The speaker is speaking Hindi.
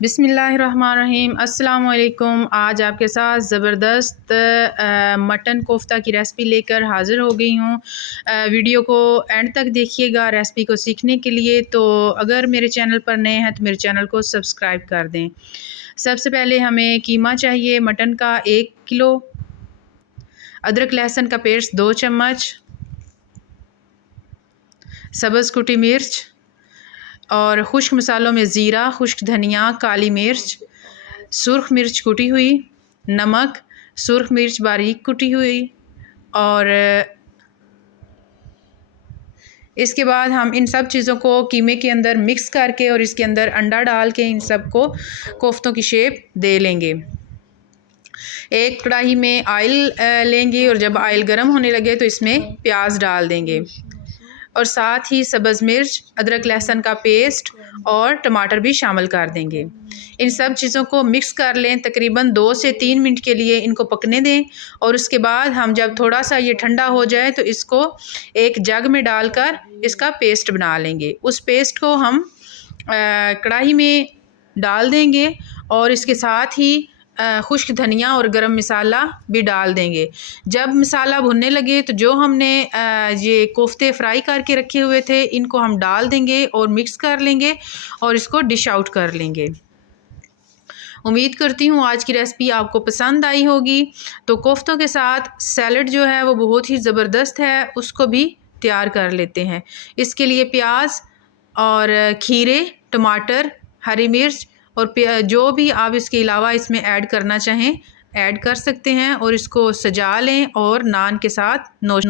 बिस्मिल्लाहिर्रहमानिर्रहीम। अस्सलाम वालेकुम। आज आपके साथ ज़बरदस्त मटन कोफ्ता की रेसिपी लेकर हाज़िर हो गई हूँ। वीडियो को एंड तक देखिएगा रेसिपी को सीखने के लिए। तो अगर मेरे चैनल पर नए हैं तो मेरे चैनल को सब्सक्राइब कर दें। सबसे पहले हमें कीमा चाहिए मटन का 1 किलो, अदरक लहसुन का पेस्ट 2 चम्मच, सब्ज़ कुटी मिर्च और खुश्क मसालों में ज़ीरा, खुश्क धनिया, काली मिर्च, सुर्ख मिर्च कुटी हुई, नमक, सुर्ख मिर्च बारीक कुटी हुई। और इसके बाद हम इन सब चीज़ों को कीमे के अंदर मिक्स करके और इसके अंदर अंडा डाल के इन सब को कोफ्तों की शेप दे लेंगे। एक कढ़ाई में ऑयल लेंगे और जब ऑयल गर्म होने लगे तो इसमें प्याज डाल देंगे और साथ ही सब्ज़ मिर्च, अदरक लहसुन का पेस्ट और टमाटर भी शामिल कर देंगे। इन सब चीज़ों को मिक्स कर लें, तकरीबन 2 से 3 मिनट के लिए इनको पकने दें। और उसके बाद हम जब थोड़ा सा ये ठंडा हो जाए तो इसको एक जग में डालकर इसका पेस्ट बना लेंगे। उस पेस्ट को हम कढ़ाई में डाल देंगे और इसके साथ ही खुश्क धनिया और गरम मसाला भी डाल देंगे। जब मसाला भुनने लगे तो जो हमने ये कोफ्ते फ्राई करके रखे हुए थे इनको हम डाल देंगे और मिक्स कर लेंगे और इसको डिश आउट कर लेंगे। उम्मीद करती हूँ आज की रेसिपी आपको पसंद आई होगी। तो कोफ्तों के साथ सैलड जो है वो बहुत ही ज़बरदस्त है, उसको भी तैयार कर लेते हैं। इसके लिए प्याज और खीरे, टमाटर, हरी मिर्च और जो भी आप इसके अलावा इसमें ऐड करना चाहें ऐड कर सकते हैं और इसको सजा लें और नान के साथ नोश